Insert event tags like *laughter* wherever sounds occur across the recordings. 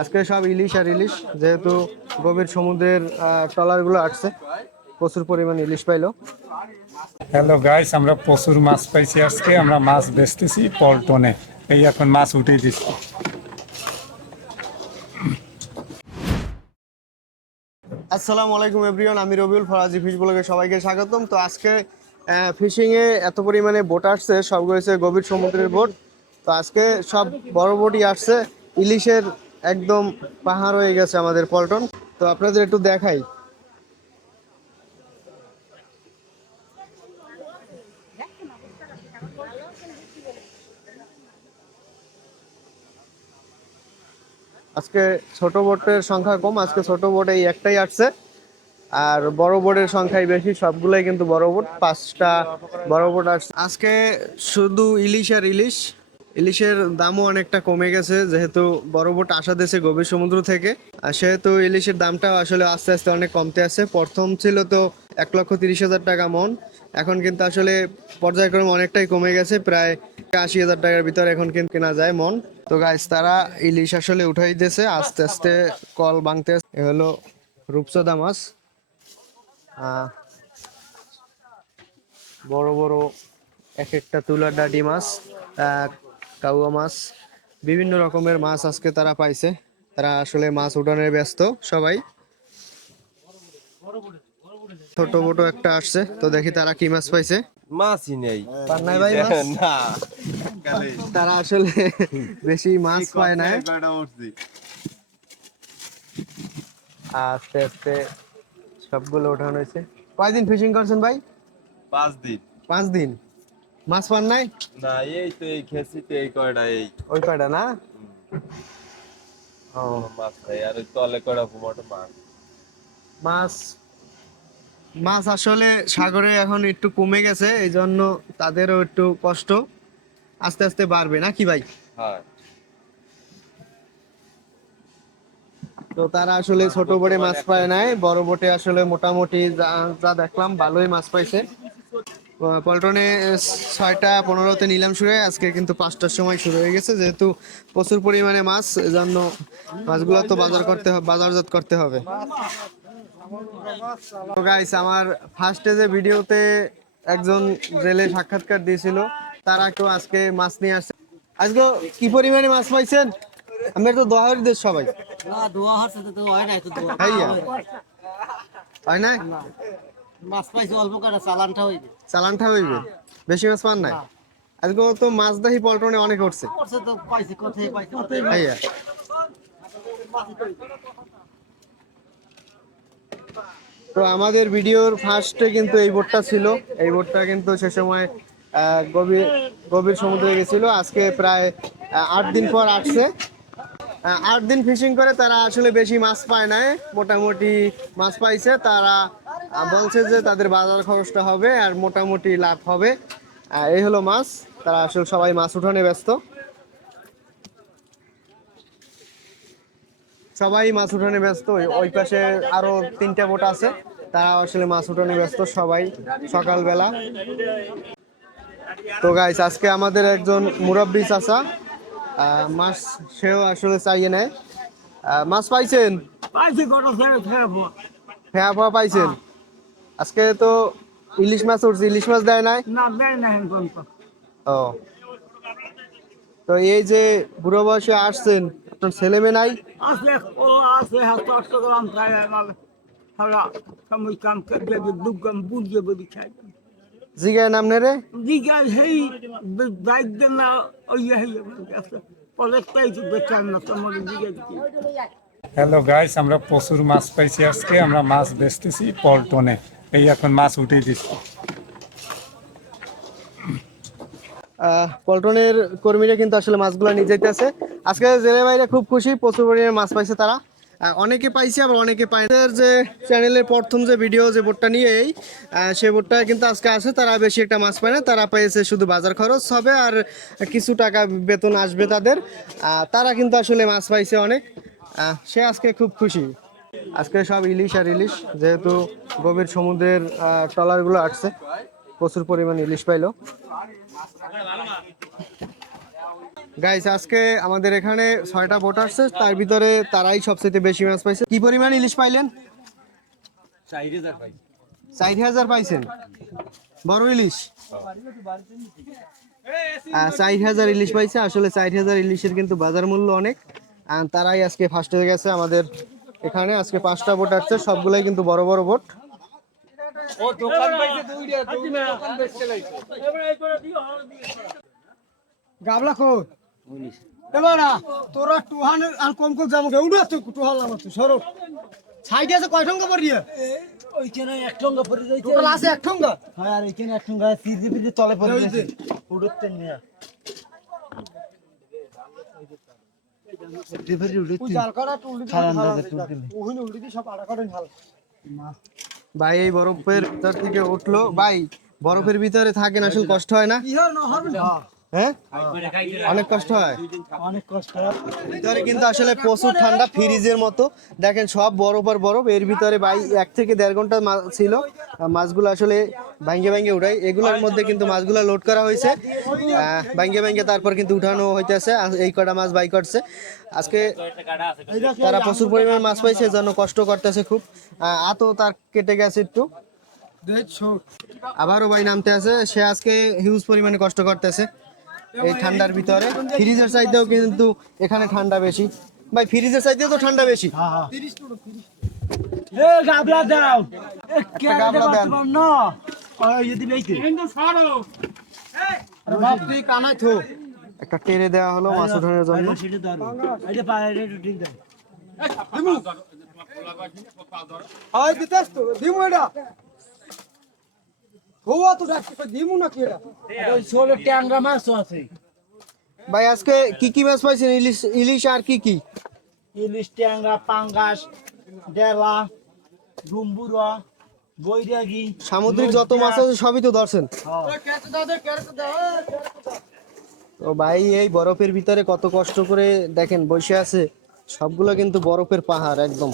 আজকে সব ইলিশ আর ইলিশ যেহেতু গভীর সমুদ্রের ট্রলারগুলো আসছে প্রচুর পরিমাণ ইলিশ পাইলো। হ্যালো গাইস আমরা প্রচুর মাছ পাইছি আজকে আমরা মাছ বেচতেছি পল্টনে। এই এখন মাছ উঠে দিচ্ছি। আসসালামু আলাইকুম এভরিওয়ান আমি রবিউল ফরাজি ফিশ ব্লগে সবাইকে স্বাগতম। তো আজকে ফিশিং এ এত পরিমাণে বোট আসছে সব হচ্ছে গভীর সমুদ্রের বোট। তো আজকে সব বড় বোটই আসছে ইলিশের একদম পাহাড় হয়ে গেছে আমাদের পল্টন। তো আপনাদের একটু দেখাই। আজকে ছোট বোটের সংখ্যা কম, আজকে ছোট বোট এই একটাই আসছে। আর বড় বোটের সংখ্যাই বেশি, সবগুলোই কিন্তু বড় বোট, পাঁচটা বড় বোট আসছে। আজকে শুধু ইলিশ আর ইলিশ ইলিশের দামও অনেকটা কমে গেছে, যেহেতু বড় বোট আসা দেশে গভীর সমুদ্র থেকে। আর সেহেতু ইলিশের দামটাও আসলে আস্তে আস্তে অনেক কমতে আছে। প্রথম ছিল তো এক লক্ষ তিরিশ হাজার টাকা মন। এখন কিন্তু আসলে পর্যায়ক্রমে অনেকটাই কমে গেছে, প্রায় আশি হাজার টাকার ভিতরে এখন কিন্তু কেনা যায় মন। তো গাইস তারা ইলিশ আসলে উঠাই দিয়েছে, আস্তে আস্তে কল ভাঙতে এ হলো রূপসদা মাছ। বড় বড় এক একটা তুলার ডাডি মাছ। কাউয়া মাছ বিভিন্ন রকমের মাছ আজকে তারা পাইছে। তারা আসলে মাছ উঠানোর ব্যস্ত সবাই। ছোট বড় একটা আসছে তো দেখি তারা কি মাছ পাইছে। মাছই নেই। পান নাই ভাই মাছ? *laughs* না তারা আসলে বেশি মাছ পায় না। আস্তে আস্তে সবগুলো ওঠানো হয়েছে। কয়দিন ফিশিং করছেন ভাই? পাঁচ দিন। পাঁচ দিন? মাছ পান নাই? না এই তো এই খেসি তো এই কয়টা এই। ওই কয়টা না? ও মাছ নাই আর ওই তলে কয়টা মোটো মাছ? মাছ মাছ আসলে সাগরে এখন একটু কমে গেছে এই জন্য তাদেরও একটু কষ্ট। আস্তে আস্তে বাড়বে নাকি ভাই? হ্যাঁ। তো তারা আসলে ছোট বড়ে মাছ পায় নাই বড় বোটে আসলে মোটামুটি যা যা দেখলাম ভালোই মাছ পাইছে। পল্টনে ছয়টা পনেরোতে নিলাম শুরু হয়ে আজকে কিন্তু পাঁচটার সময় শুরু হয়ে গেছে। যেহেতু প্রচুর পরিমাণে মাছ এজন্য মাছগুলো তো বাজার করতে হবে বাজারজাত করতে হবে। তো গাইস আমার ফার্স্টে যে ভিডিওতে একজন জেলে সাক্ষাৎকার দিয়েছিল তারা কেউ আজকে মাছ নিয়ে আসছে। আজকে কি পরিমাণে মাছ পাইছেন? আমরা তো দোহার দেশ সবাই। না দোয়া হয় হয় না মাছ পাইছে অল্প করে চালানটা হইবে। চালানটা হইবে? বেশি মাছ পান নাই? আজকে তো মাছ দাহি পল্টনে অনেক উঠছে। তো পাইছে কোথায় পাইছে? ভাইয়া। তো আমাদের ভিডিওর ফার্স্টে কিন্তু এই বোটটা ছিল। এই বোটটা কিন্তু সে সময় গভীর গভীর সমুদ্রে গেছিল। আজকে প্রায় আট দিন পর আসছে। আট দিন ফিশিং করে তারা আসলে বেশি মাছ পায় নাই। মোটামুটি মাছ পাইছে। তারা বলছে যে তাদের বাজার খরচটা হবে আর মোটামুটি লাভ হবে। এই হলো মাছ তারা আসলে সবাই মাছ উঠানে ব্যস্ত। সবাই মাছ উঠানে ব্যস্ত ওই- পাশে আরও তিনটা বোট আছে তারা আসলে মাছ উঠানে ব্যস্ত সবাই সকালবেলা। তো গাইস আজকে আমাদের একজন মুরব্বী চাচা আহ, মাছ সেও আসলে চাইয়ে নেয়। মাছ পাইছেন? পাইছে হ্যাঁ পাইছেন? আজকে তো ইলিশ মাছ উঠছে ইলিশ মাছ দেয় নাই? না দেয় না ও। তো এই যে বুড়ো বয়সে আসছেন আপনার ছেলে মেয়ে নাই? আসলে ও আসলে চট্টগ্রাম আমার সারা সময় কাম করলে দুর্গম বুঝে খাই। জিগায় নাম নেরে দিঘা সেই বাইক না ওই হয়ে বেচার না তোমার দিকে হ্যালো গাইস আমরা প্রচুর মাছ পাইছি আজকে আমরা মাছ বেচতেছি পল্টনে। এই এখন মাছ উঠে দিচ্ছি। পল্টনের কর্মীরা কিন্তু আসলে মাছগুলো নিয়ে যেতেছে আজকে জেলে বাইরে খুব খুশি প্রচুর পরিমাণে মাছ পাইছে তারা। অনেকে পাইছে আবার অনেকে পায় যে চ্যানেলের প্রথম যে ভিডিও যে বোটটা আহ, সে বোটটা কিন্তু আজকে আসে তারা বেশি একটা মাছ পায় না। তারা পেয়েছে শুধু বাজার খরচ হবে আর কিছু টাকা বেতন আসবে তাদের। তারা কিন্তু আসলে মাছ পাইছে অনেক। সে আজকে খুব খুশি। আজকে সব ইলিশ আর ইলিশ যেহেতু গভীর সমুদ্রের ট্রলারগুলো আসছে। প্রচুর পরিমাণ ইলিশ পাইলো। গাইস আজকে আমাদের এখানে ছয়টা বোট আসছে। তার ভিতরে তারাই সবচেয়ে বেশি মাছ পাইছে। কি পরিমাণ ইলিশ পাইলেন? চার হাজার পাইছেন? বড় ইলিশ? চার হাজার ইলিশ পাইছে। আসলে চার হাজার ইলিশের কিন্তু বাজার মূল্য অনেক। তারাই আজকে ফার্স্ট হয়ে গেছে আমাদের এখানে। আজকে পাঁচটা বোট আসছে। সবগুলাই কিন্তু বড় বড় বোট গাবলা কো এবারা তোরা টুহান আর কম কম যাব উড়া তুই টুহাল আমার তুই সরো। সাইডে আছে কয় ঠঙ্গা পড়িয়ে? ওইখানে এক ঠঙ্গা পড়ে যাইছে টোটাল আছে এক ঠঙ্গা? হ্যাঁ আর এইখানে এক ঠঙ্গা সিরজি ফিরজি তলে পড়ে। যাইছে উড়তে নিয়ে সিরজি ফিরজি তুই উড়তে জাল করা টুলদি খারাপ লাগে টুলদি ওহিন উল্টি দিয়ে সব আড়া করেন হাল ভাই এই বরফের ভিতর থেকে উঠল। ভাই বরফের ভিতরে থাকেন আসলে কষ্ট হয় না। ইহার না হবে? না হ্যাঁ? অনেক কষ্ট হয়। অনেক কষ্ট ভিতরে কিন্তু আসলে প্রচুর ঠান্ডা ফ্রিজের মতো। দেখেন সব বরফ আর বরফ। এর ভিতরে ভাই এক থেকে দেড় ঘণ্টা ছিল। মাছগুলো আসলে ভাঙ্গে ভাঙ্গে উঠাই। এগুলোর মধ্যে কিন্তু মাছগুলো লোড করা হয়েছে। ভাঙ্গে ভাঙ্গে তারপর কিন্তু উঠানো হইতেছে। এই কটা মাছ বাই করছে। আজকে তারা প্রচুর পরিমাণে মাছ পাইছে জন্য কষ্ট করতেছে খুব। আতো তার কেটে গেছে একটু। আবারও ভাই নামতে আছে। সে আজকে হিউজ পরিমাণে কষ্ট করতেছে। এই ঠান্ডার ভিতরে। ফ্রিজের চাইতেও কিন্তু এখানে ঠান্ডা বেশি। ভাই ফ্রিজের চাইতেও তো ঠান্ডা বেশি। এ গাবলা দাও। এ কে গাবলা দেন। না। ওই যদি বেইতে বাপ তুই কানাই থো। একটা টেরে দেওয়া হলো মাছ উঠানোর জন্য। হয় দিমু এটা। হোয়া তো ডাকতে দিমু না এটা? ওই ছোট ট্যাংরা মাছ আছে। ভাই আজকে কি কি মাছ পাইছেন? ইলিশ ইলিশ আর কি কি? ইলিশ ট্যাংরা পাঙ্গাস ডেলা ডুম্বুরা বৈরাগী সামুদ্রিক যত মাছ আছে সবই তো ধরছেন। দাও তো ভাই এই বরফের ভিতরে কত কষ্ট করে দেখেন বসে আছে। সবগুলো কিন্তু বরফের পাহাড় একদম।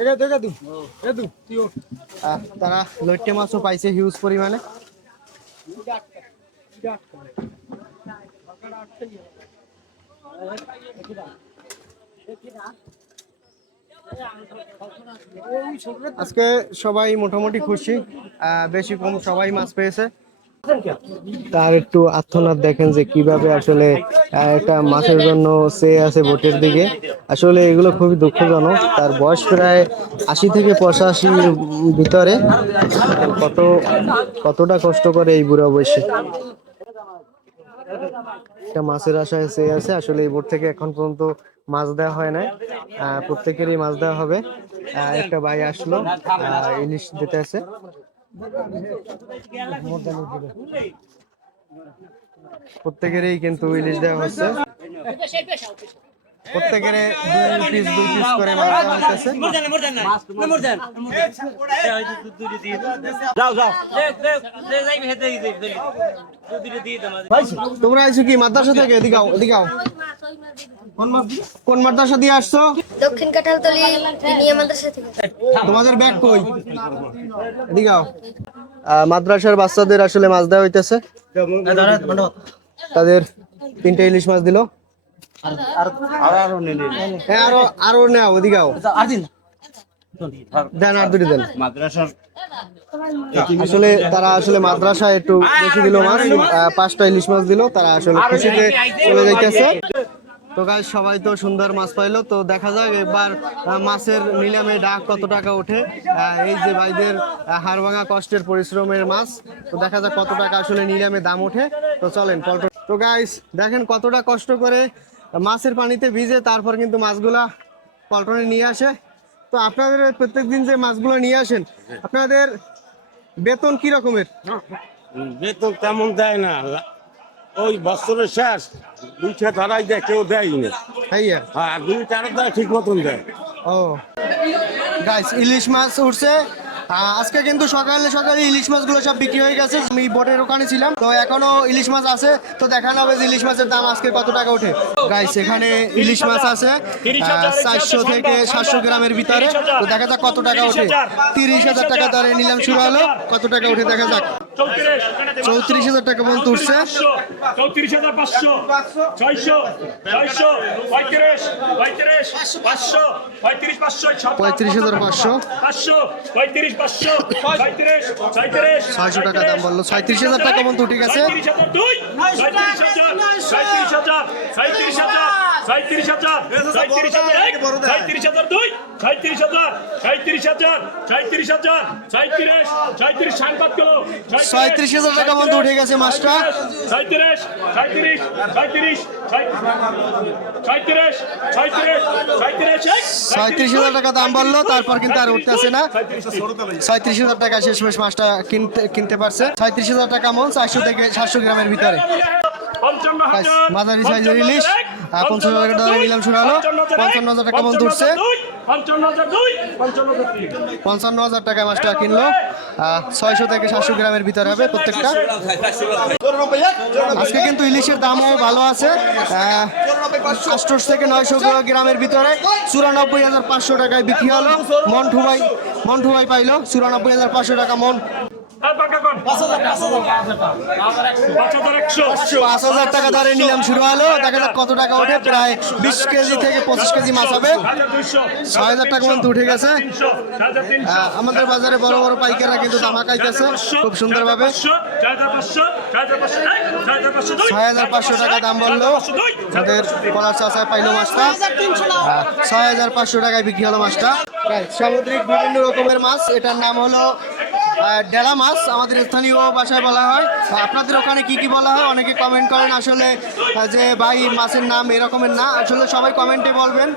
এটা দেখে দু এ দু তারা লইট্টে মাছও পাইছে হিউজ পরিমাণে আজকে সবাই মোটামুটি খুশি বেশি কম সবাই মাছ পেয়েছে। তার একটু আত্মনাদ দেখেন যে কীভাবে আসলে একটা মাছের জন্য সে আছে বোটের দিকে। আসলে এগুলো খুবই দুঃখজনক। তার বয়স প্রায় আশি থেকে পঁচাশির ভিতরে। কত, কতটা কষ্ট করে এই বুড়া বয়সে। একটা মাছের আশায় সে আছে। আসলে এই বোট থেকে এখন পর্যন্ত মাছ দেওয়া হয় না প্রত্যেকেরই মাছ দেওয়া হবে। একটা ভাই আসলো। ইলিশ দিতে আছে। প্রত্যেকেরই কিন্তু ইলিশ দেওয়া হচ্ছে। প্রত্যেকের দুই পিস দুই পিস করে যাও তোমরা আইছো কি মাদ্রাসা থেকে? এদিকে আও এদিকে আও। কোন মাদ্রাসা দিয়ে আসছো? দক্ষিণ কাঁঠালতলি মাদ্রাসা থেকে। তোমাদের ব্যাগ কই? এদিকে আও। মাদ্রাসার বাচ্চাদের আসলে মাছ দেওয়া হইতেছে। তাদের তিনটে ইলিশ মাছ দিল। আসলে তারা আসলে মাদ্রাসা একটু বেশি দিল মাছ পাঁচটা ইলিশ মাছ দিল তারা আসলে খুশিতে চলে যাইতেছে তো গাই সবাই তো সুন্দর মাছ পাইলো তো দেখা যাক এবার মাছের নিলামে ডাক কত টাকা ওঠে এই যে ভাইদের হাড়ভাঙা কষ্টের পরিশ্রমের মাছ তো দেখা যাক কত টাকা আসলে নিলামে দাম ওঠে তো চলেন পল্টন তো গাইস, দেখেন কতটা কষ্ট করে মাছের পানিতে ভিজে তারপর কিন্তু মাছগুলা পল্টনে নিয়ে আসে। তো আপনাদের প্রত্যেক দিন যে মাছগুলো নিয়ে আসেন আপনাদের বেতন কি রকমের? বেতন তেমন দেয় না। ওই বছরের শেষ দুইটা ধারাই দেয় কেউ দেয় না হ্যাঁ দুই চার দেয় ঠিক মতন দেয়। ও। গাইস ইলিশ মাছ উঠছে। আজকে কিন্তু সকালে সকালে ইলিশ মাছগুলো সব বিক্রি হয়ে গেছে। আমি বোটের ওখানে ছিলাম। তো এখনও ইলিশ মাছ আছে। তো দেখানো হবে যে ইলিশ মাছের দাম আজকে কত টাকা ওঠে। গাইস এখানে ইলিশ মাছ আছে চারশো থেকে সাতশো গ্রামের ভিতরে। তো দেখা যাক কত টাকা ওঠে। তিরিশ হাজার টাকা দরে নিলাম, শুরু হলো। কত টাকা ওঠে দেখা যাক। চৌত্রিশ হাজার টাকা পর্যন্ত উঠছে চৌত্রিশ হাজার পাঁচশো। ছয়শো। ছয়শো। পঁয়ত্রিশ। পঁয়ত্রিশ। পাঁচশো। পঁয়ত্রিশ পাঁচশো পঁয়ত্রিশ হাজার পাঁচশো। পাঁচশো। পঁয়ত্রিশ পাঁচশো। পঁয়ত্রিশ ছয়ত্রিশ ছয়শো টাকা দাম বলল। ছয়ত্রিশ হাজার টাকা পর্যন্ত উঠে গেছে। ছয়ত্রিশ হাজার দুই। ছয়ত্রিশ হাজার ছয়ত্রিশ হাজার ছয়ত্রিশ হাজার। ছয়ত্রিশ হাজার ছয়ত্রিশ হাজার এক ছয়ত্রিশ হাজার দুই ছয়ত্রিশ হাজার ছয়ত্রিশ হাজার ছয়ত্রিশ হাজার ছয়ত্রিশ ছয়ত্রিশ সাংবাদগুলো ছয়ত্রিশ হাজার টাকা পর্যন্ত উঠে গেছে মাছটা ছয়ত্রিশ হাজার টাকা দাম বলল তারপর কিন্তু আর উঠতে আসে না ছয়ত্রিশ হাজার টাকা শেষমেশ মাছটা কিনতে কিনতে পারছে ছয়ত্রিশ হাজার টাকা মন চারশো থেকে সাতশো গ্রামের ভিতরে মাঝারি size-এর ইলিশ, পঞ্চান্ন হাজার টাকা নিলাম শুরু হলো। পঞ্চান্ন হাজার টাকা মতো উঠছে। পঞ্চান্ন হাজার টাকা মাছটা কিনলো ছয়শো থেকে সাতশো গ্রামের ভিতরে হবে প্রত্যেকটা আজকে কিন্তু ইলিশের দামও ভালো আছে আষ্টশ থেকে নয়শো গ্রামের ভিতরে চুরানব্বই হাজার পাঁচশো টাকায় বিক্রি হলো মন ঠুবাই মন ঠুবাই পাইলো চুরানব্বই হাজার পাঁচশো টাকা মন? পাঁচ হাজার টাকা ধরে নিলাম শুরু হলো। দেখা যাক কত টাকা ওঠে। প্রায় বিশ কেজি থেকে পঁচিশ কেজি মাছ হবে। ছয় হাজার টাকা উঠে গেছে। আমাদের বাজারে বড় বড় পাইকাররা কিন্তু দামাকাইতেছে খুব সুন্দরভাবে। ছয় হাজার পাঁচশো টাকা দাম বলল। আমাদের কলার চাষায় পাইলো মাছটা। ছয় হাজার পাঁচশো টাকায় বিক্রি হলো মাছটা। সামুদ্রিক বিভিন্ন রকমের মাছ। এটার নাম হলো ডেলা মাছ আমাদের স্থানীয় ভাষায় বলা হয়। আপনাদের ওখানে কি কি বলা হয়? অনেকে কমেন্ট করেন আসলে যে ভাই মাছের নাম এরকমের না। আসলে সবাই কমেন্টে বলবেন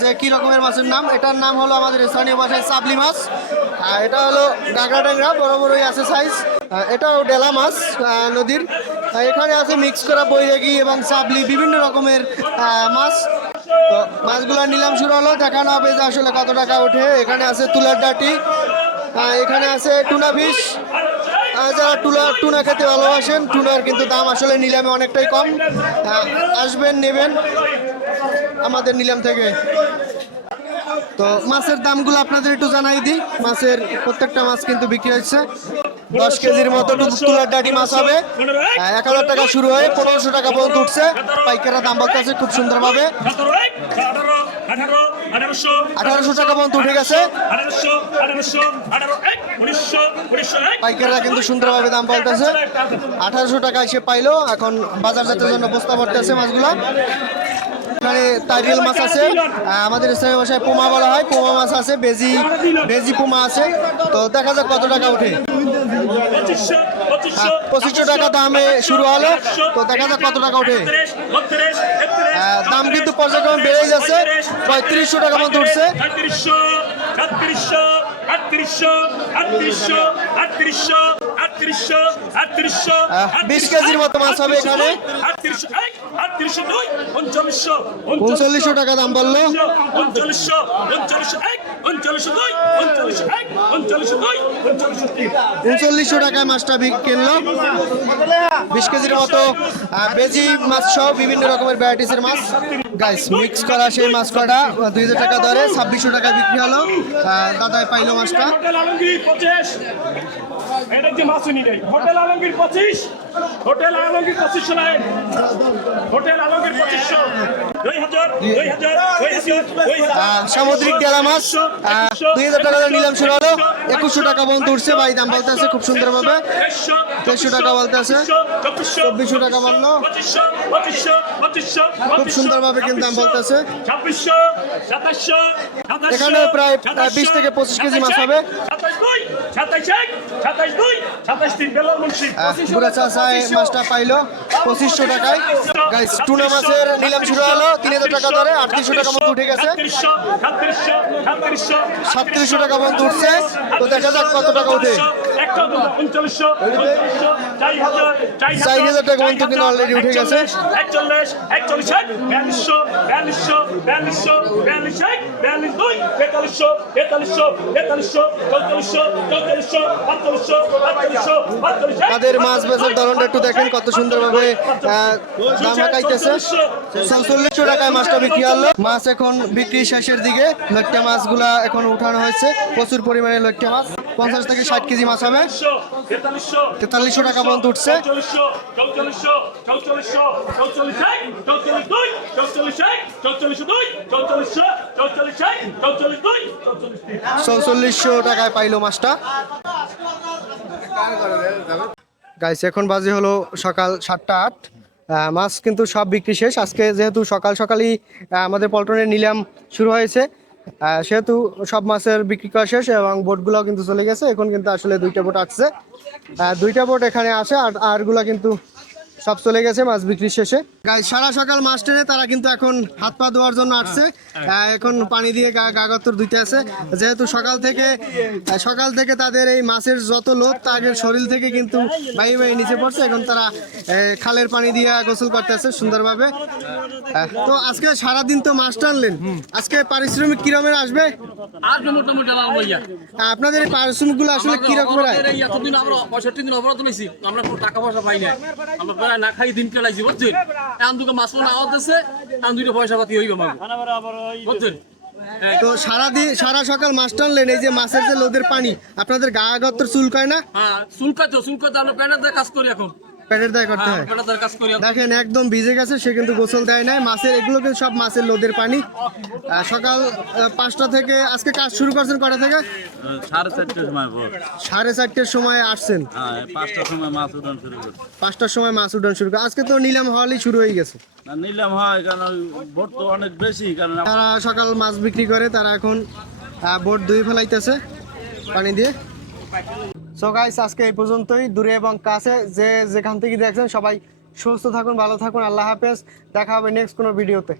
যে কি রকমের মাছের নাম। এটার নাম হলো আমাদের স্থানীয় ভাষায় সাবলি মাছ। এটা হলো ডাগরা ট্যাংরা, বড় বড়ই আছে সাইজ এটাও ডেলা মাছ নদীর। এখানে আছে মিক্স করা বৈরাগী এবং সাবলি, বিভিন্ন রকমের মাছ। তো মাছগুলো নিলাম শুরু হলো, দেখানো হবে যে আসলে কত টাকা ওঠে। এখানে আছে তুলার ডাটি। এখানে আছে টুনা ফিশ। যারা টুনা টুনা খেতে ভালোবাসেন টুনার কিন্তু দাম আসলে নিলামে অনেকটাই কম। আহ, আসবেন নেবেন আমাদের নিলাম থেকে। তো মাছের দামগুলো আপনাদের একটু জানাই দিই। মাছের প্রত্যেকটা মাছ কিন্তু বিক্রি হচ্ছে। দশ কেজির মতো তুলার ডাটি মাছ হবে। আহ, এক হাজার টাকা শুরু হয়ে পনেরোশো টাকা পর্যন্ত উঠছে। পাইকাররা দাম বলতেছে খুব সুন্দরভাবে। আঠারোশো টাকা পর্যন্ত উঠে গেছে পাইকাররা কিন্তু সুন্দরভাবে দাম বলতেছে আঠারোশো টাকা এসে পাইলো এখন বাজারজাতের জন্য বস্তা পড়তেছে মাছগুলো। এখানে তাইরিয়াল মাছ আছে। আমাদের স্থানীয় ভাষায় পোমা বলা হয়। পোমা মাছ আছে বেজি বেজি পোমা আছে। তো দেখা যাক কত টাকা ওঠে। পঁচিশশো হ্যাঁ, পঁচিশশো টাকা দামে শুরু হলো। তো দেখা যাক কত টাকা ওঠে। একত্রিশ আহ, দাম কিন্তু পর্যায়ক্রমে বেড়েই যাচ্ছে। পঁয়ত্রিশশো টাকা মতো উঠছে। 20 কেজির মতো মাছ হবে এখানে। উনচল্লিশশো টাকা দাম বলল উনচল্লিশশো উনচল্লিশশো উনচল্লিশশো টাকায় মাছটা কিনলো বিশ কেজির মতো বেজি মাছ সহ বিভিন্ন রকমের ভ্যারাইটিসের মাছ। গাইস মিক্স করা সেই মাছ কটা দুই হাজার টাকা দরে ছাব্বিশশো টাকা বিক্রি হলো। দাদাই পাইলো মাছটা। হোটেল আলমগীর পঁচিশ। আলমগীর পঁচিশশো আলমগীর পঁচিশশো। সামুদ্রিক ডেলা মাছ। দুই হাজার টাকা দরে নিলাম শুরু হলো। একুশশো টাকা পর্যন্ত উঠছে। ভাই দাম বলতে আছে খুব সুন্দরভাবে। তেইশশো টাকা বলতে আছে। চব্বিশশো টাকা বলল। খুব সুন্দরভাবে কিন্তু দাম বলতে আছে। ছাব্বিশশো সাতাশশো সাতাশশো এখানে প্রায়, 20 থেকে 25 কেজি মাছ হবে। বুড়া চাষায় মাছটা পাইলো পঁচিশশো টাকায়। গাইস টুনা মাছের নিলাম শুরু হলো তিন হাজার টাকা দরে আটত্রিশশো টাকা মতো উঠে গেছে। সাতত্রিশশো টাকা পর্যন্ত উঠছে। তো দেখা যাক কত টাকা উঠে। চার হাজার টাকা পর্যন্ত কিন্তু already উঠে গেছে। একচল্লিশ একচল্লিশ একচল্লিশ এক বিয়াল্লিশশো বিয়াল্লিশশো বিয়াল্লিশশো বিয়াল্লিশ বিয়াল্লিশ দুই তেতাল্লিশশো তেতাল্লিশশো তেতাল্লিশশো চৌচল্লিশশো চৌচল্লিশশো আটচল্লিশশো আটচল্লিশশো আটচল্লিশ তাদের মাছ বেচার ধরনটা একটু দেখেন কত সুন্দরভাবে আহ, দাম হাঁকাইতেছে। চৌচল্লিশশো টাকায় মাছটা বিক্রি হলো। মাছ এখন বিক্রি শেষের দিকে। লট্টা মাছগুলা এখন উঠানো হয়েছে। প্রচুর পরিমাণে লট্টা মাছ। পঞ্চাশ থেকে ষাট কেজি মাছ হবে। তেতাল্লিশশো টাকা পর্যন্ত উঠছে। চৌচল্লিশশো টাকায় পাইলো মাছটা। গাইস এখন বাজে হলো সকাল সাতটা আট। মাছ কিন্তু সব বিক্রি শেষ। আজকে যেহেতু সকাল সকালই আমাদের পল্টনের নিলাম শুরু হয়েছে। সেহেতু সব মাছের বিক্রি করা শেষ এবং বোটগুলোও কিন্তু চলে গেছে। এখন কিন্তু আসলে দুইটা বোট আসছে। দুইটা বোট এখানে আসে আর আরগুলো কিন্তু সব চলে গেছে মাছ বিক্রি শেষে। গাই সারা সকাল মাছ টেনে তারা কিন্তু এখন হাত পা ধোয়ার জন্য আসছে। এখন পানি দিয়ে গা- গাগত্তর ধুইতে আছে। যেহেতু সকাল থেকে সকাল থেকে তাদের এই মাছের যত লোভ তাদের শরীর থেকে কিন্তু বাই বাই নিচে পড়ছে। এখন তারা খালের পানি দিয়ে গোসল করতে আছে সুন্দরভাবে। তো আজকে সারাদিন তো মাছ টানলেন। আজকে পারিশ্রমিক কিরমের আসবে? আপনাদের এই পারিশ্রমিকগুলো আসলে এতদিন আমরা পঁয়ষট্টি দিন অবরোধ নিয়েছি আমরা কোনো টাকা পয়সা পাই না আমরা প্রায় না খাই দিন কেলাইছি বুঝছেন? এখন দুটো মাছ না আওয়াজ আছে এখন দুটো পয়সা পাতি হইব আমার বুঝছেন? তো সারাদিন সারা সকাল মাছ টানলেন এই যে মাছের যে লোদের পানি আপনাদের গা গত্তর চুলকায় না? হ্যাঁ চুলকাতে চুলকাতে আমরা প্যানের কাজ করি এখন। পেটের দায় করতে হ্যাঁ হয়। দেখেন একদম ভিজে গেছে সে কিন্তু গোসল দেয় নাই। মাছের এগুলো কিন্তু সব মাছের লোদের পানি। সকাল পাঁচটা থেকে আজকে কাজ শুরু করছেন কটা থেকে? সাড়ে চারটের সময় আসছেন। হ্যাঁ পাঁচটার সময় মাছ উঠান শুরু করি পাঁচটার সময় মাছ উঠান শুরু করে আজকে তো নিলাম হওয়ালি শুরু হয়ে গেছে। নিলাম হয় কারণ ভোট তো অনেক বেশি কারণ তারা সকাল মাছ বিক্রি করে তারা এখন বোট ধুয়ে ফেলাইতেছে পানি দিয়ে। সো গাইস আজকে এই পর্যন্তই। দূরে এবং কাছে যে যেখান থেকে দেখছেন, সবাই সুস্থ থাকুন, ভালো থাকুন। আল্লাহ হাফেজ। দেখা হবে নেক্সট কোনো ভিডিওতে